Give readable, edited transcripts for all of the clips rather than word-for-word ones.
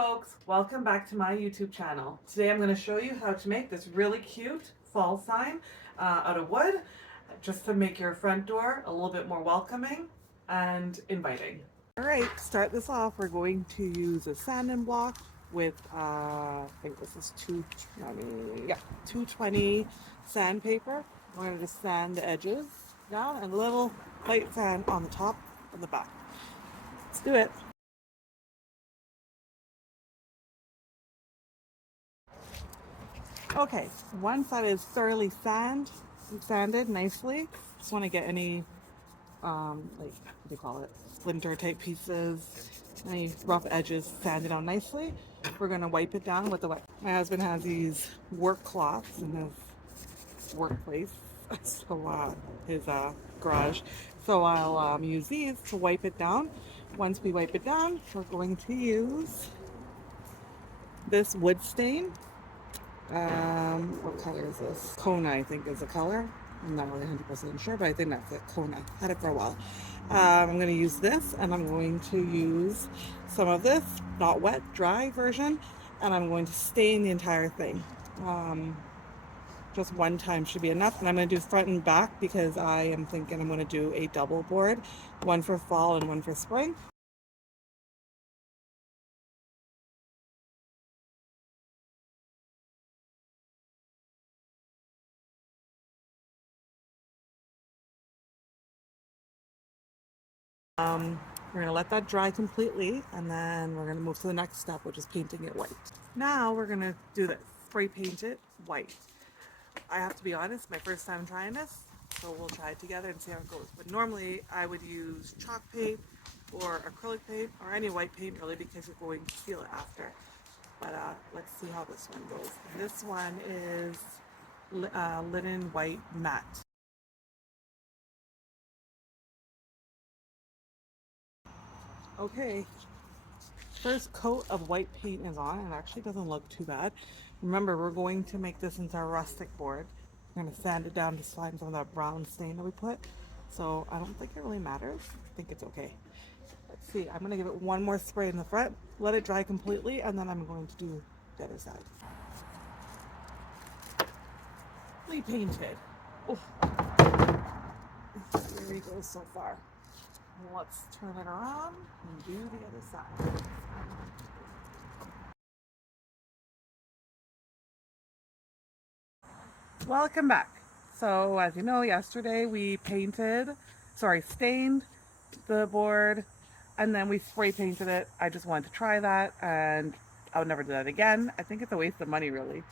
folks, welcome back to my YouTube channel. Today I'm going to show you how to make this really cute fall sign out of wood, just to make your front door a little bit more welcoming and inviting. Alright, to start this off, we're going to use a sanding block with, I think this is 220 sandpaper. We're going to just sand the edges down and a little light sand on the top and the back. Let's do it. Okay, once that is thoroughly sanded nicely, just want to get any, like, what do you call it, splinter type pieces, any rough edges sanded out nicely. We're going to wipe it down with the wet. My husband has these work cloths in his workplace, so his garage. So I'll use these to wipe it down. Once we wipe it down, we're going to use this wood stain. What color is this? Kona, I think, is the color. I'm not really 100% sure, but I think that's it. Kona. Had it for a while. I'm going to use this, and I'm going to use some of this, not wet, dry version, and I'm going to stain the entire thing. Just one time should be enough, and I'm going to do front and back because I am thinking I'm going to do a double board, one for fall and one for spring. We're going to let that dry completely, and then we're going to move to the next step, which is painting it white. Now we're going to do this, spray paint it white. I have to be honest, my first time trying this, so we'll try it together and see how it goes. But normally I would use chalk paint or acrylic paint or any white paint really, because you're going to seal it after. But let's see how this one goes. This one is linen white matte. Okay, first coat of white paint is on, and it actually doesn't look too bad. Remember, we're going to make this into a rustic board. We're going to sand it down to slide some of that brown stain that we put. So I don't think it really matters. I think it's okay. Let's see, I'm going to give it one more spray in the front, let it dry completely, and then I'm going to do the other side. Painted. Oh, there he goes so far. Let's turn it around and do the other side. Welcome back. So as you know, yesterday we stained the board, and then we spray painted it. I just wanted to try that, and I would never do that again. I think it's a waste of money, really.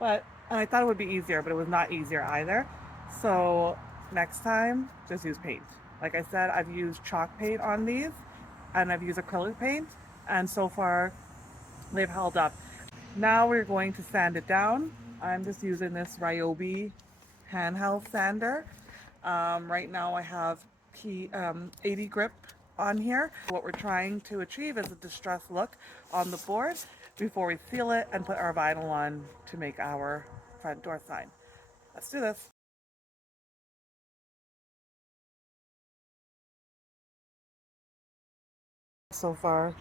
And I thought it would be easier, but it was not easier either. So next time, just use paint. Like I said, I've used chalk paint on these, and I've used acrylic paint, and so far they've held up. Now we're going to sand it down. I'm just using this Ryobi handheld sander. Right now I have 80 grip on here. What we're trying to achieve is a distressed look on the board before we seal it and put our vinyl on to make our front door sign. Let's do this. So far,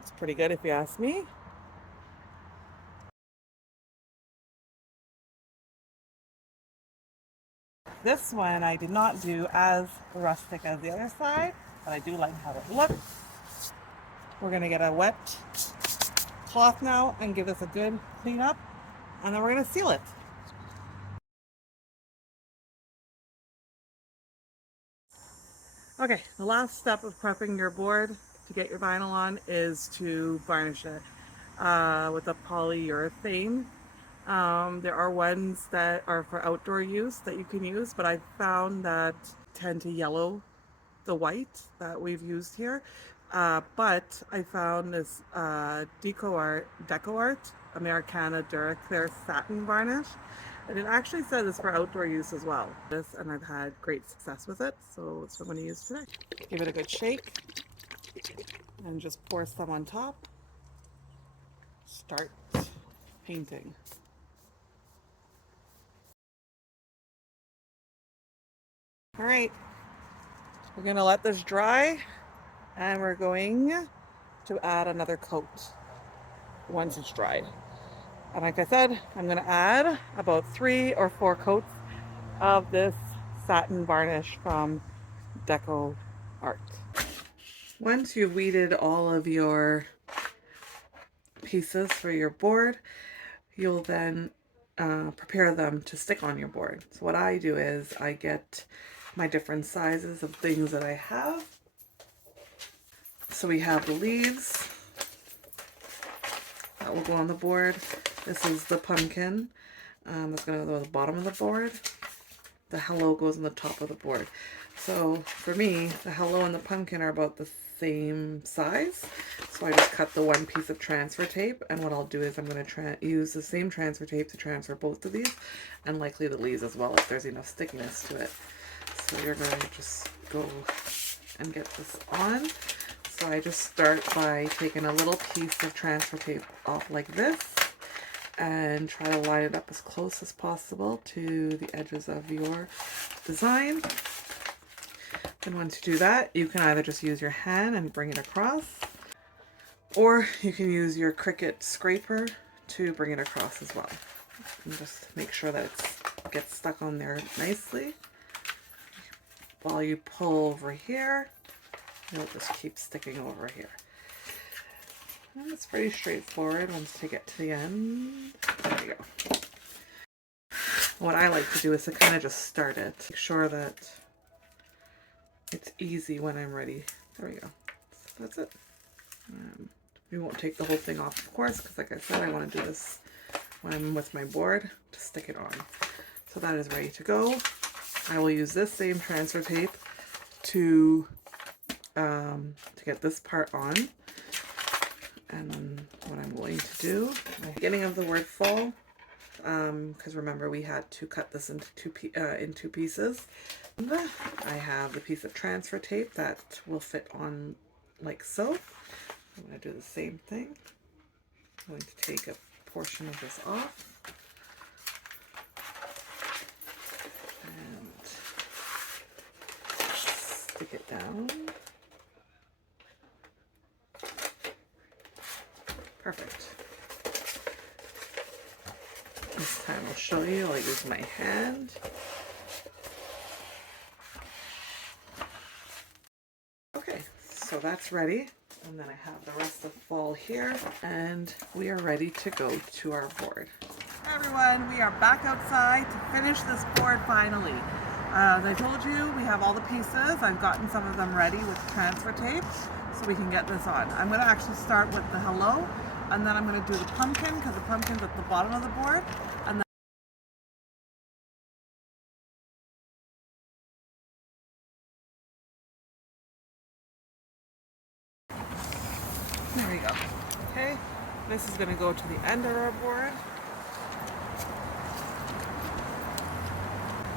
it's pretty good if you ask me. This one I did not do as rustic as the other side, but I do like how it looks. We're going to get a wet cloth now and give this a good clean up, and then we're going to seal it. Okay, the last step of prepping your board to get your vinyl on is to varnish it with a polyurethane. There are ones that are for outdoor use that you can use, but I found that tend to yellow the white that we've used here. But I found this DecoArt Americana Duraclear Satin Varnish. And it actually says it's for outdoor use as well. And I've had great success with it, so it's what I'm going to use today. Give it a good shake and just pour some on top. Start painting. All right, we're going to let this dry, and we're going to add another coat once it's dried. And like I said, I'm going to add about 3 or 4 coats of this satin varnish from Deco Art. Once you've weeded all of your pieces for your board, you'll then prepare them to stick on your board. So what I do is I get my different sizes of things that I have. So we have the leaves that will go on the board. This is the pumpkin that's going to go at the bottom of the board. The hello goes on the top of the board. So for me, the hello and the pumpkin are about the same size. So I just cut the one piece of transfer tape, and what I'll do is I'm going to use the same transfer tape to transfer both of these, and likely the leaves as well if there's enough stickiness to it. So you're going to just go and get this on. So I just start by taking a little piece of transfer tape off like this and try to line it up as close as possible to the edges of your design. Then once you do that, you can either just use your hand and bring it across, or you can use your Cricut scraper to bring it across as well. And just make sure that it gets stuck on there nicely. While you pull over here, it'll just keep sticking over here. And it's pretty straightforward once you get to the end. There you go. What I like to do is to kind of just start it. Make sure that it's easy when I'm ready. There we go. So that's it. We won't take the whole thing off, of course, because like I said, I want to do this when I'm with my board to stick it on. So that is ready to go. I will use this same transfer tape to get this part on. And what I'm going to do, the beginning of the word fall, because remember we had to cut this into two pieces. And I have the piece of transfer tape that will fit on like so. I'm going to do the same thing. I'm going to take a portion of this off. And stick it down. Perfect. This time I'll show you. I'll use my hand. Okay, so that's ready. And then I have the rest of fall here, and we are ready to go to our board. Hi everyone, we are back outside to finish this board finally. As I told you, we have all the pieces. I've gotten some of them ready with transfer tape so we can get this on. I'm going to actually start with the hello, and then I'm going to do the pumpkin because the pumpkin's at the bottom of the board. And then there we go. Okay, this is going to go to the end of our board.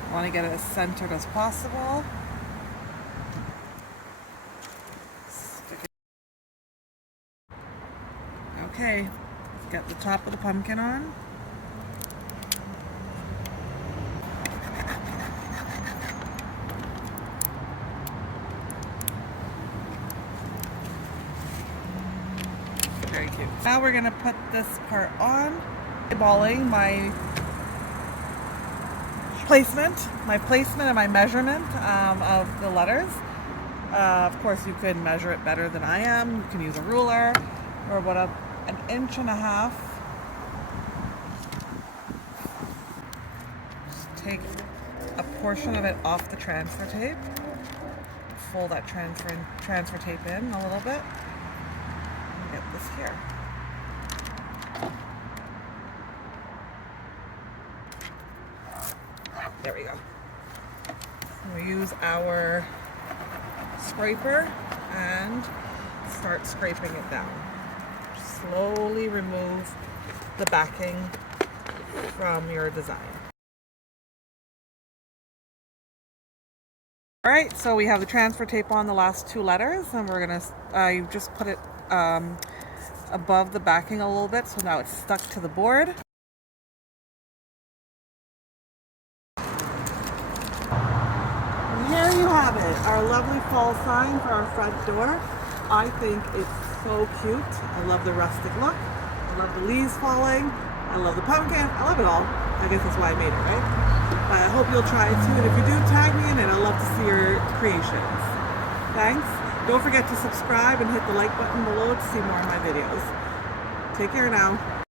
I want to get it as centered as possible. Stick it. Okay, get the top of the pumpkin on. Very cute. Now we're going to put this part on. Eyeballing my placement and my measurement of the letters. Of course, you could measure it better than I am. You can use a ruler or about an inch and a half. Just take a portion of it off the transfer tape. Fold that transfer tape in a little bit. And get this here. There we go. We use our scraper and start scraping it down. Slowly remove the backing from your design. All right, so we have the transfer tape on the last 2 letters, and I just put it above the backing a little bit, so now it's stuck to the board. Here you have it, our lovely fall sign for our front door. I think it's So cute. I love the rustic look. I love the leaves falling. I love the pumpkin. I love it all. I guess that's why I made it, right? But I hope you'll try it too. And if you do, tag me in it. I'd love to see your creations. Thanks. Don't forget to subscribe and hit the like button below to see more of my videos. Take care now.